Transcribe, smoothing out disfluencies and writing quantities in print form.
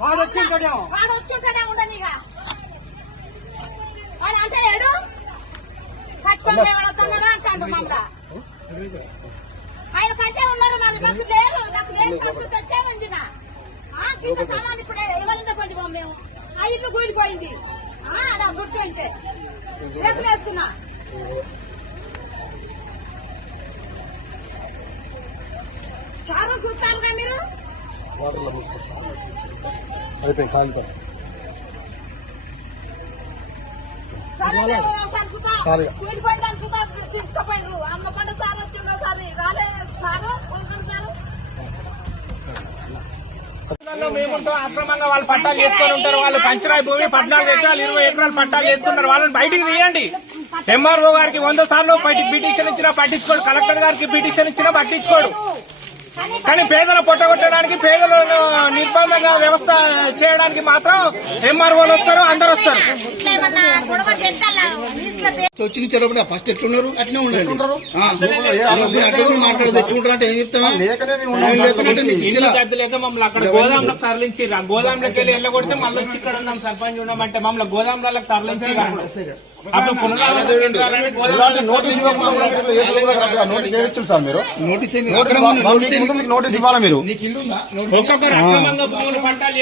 వాడు వచ్చి ఉంటాడే ఉండనిగా వాడు అంటే ఏడు కట్టుకొని ఎవడతాడు అంటాడు మమ్మల్ని ఆయన కంటే ఉన్నారు మళ్ళీ మాకు లేరు నాకు లేని ఖర్చు తెచ్చామండి నా ఇంత సామాన్ ఇప్పుడు ఇవ్వాలంటే కొంచెం మేము ఆ ఇల్లు కూలిపోయింది అలా గుర్తుంటే రేపులు వేసుకున్నా సారు చూస్తారుగా మీరు సరే కూలిపోయిందని చూద్దా తీసుకుపోయినారు అమ్మకొండ సార్ వచ్చిందో సారి రాలే సారు సారు మేముంటాం అక్రమంగా వాళ్ళు పట్టాలు చేసుకొని ఉంటారు. వాళ్ళు పంచరాయి భూమి 14 ఎకరాలు 20 ఎకరాలు పట్టాలు చేసుకుంటారు. వాళ్ళని బయటికి తీయండి. ఎంఆర్ఓ గారికి 100 సార్లు పిటిషన్ ఇచ్చినా పట్టించుకోడు, కలెక్టర్ గారికి పిటిషన్ ఇచ్చినా పట్టించుకోడు. కానీ పేదలు పొట్టగొట్టడానికి, పేదలు నిర్బంధంగా వ్యవస్థ చేయడానికి మాత్రం ఎంఆర్ఓలు వస్తారు, అందరు వస్తారు. వచ్చి నుంచి ఫస్ట్ ఎట్లున్నారు అట్నే ఉంటారు మాట్లాడదు ఎట్లుంటారు అంటే ఏం చెప్తామా లేక మమ్మల్ని అక్కడ గోదాంలకు తరలించి గోదాంలోకి వెళ్ళి వెళ్ళగొడితే మళ్ళీ వచ్చి ఇక్కడ ఉన్నాం సర్పంచ్ ఉన్నామంటే మమ్మల్ని గోదాంలకు తరలించి అప్పుడు నోటీస్ సార్ మీరు నోటీస్ ఇవ్వాలి. మీరు ఒక్కొక్కరు అక్రమంగా భూములు పట్టాలు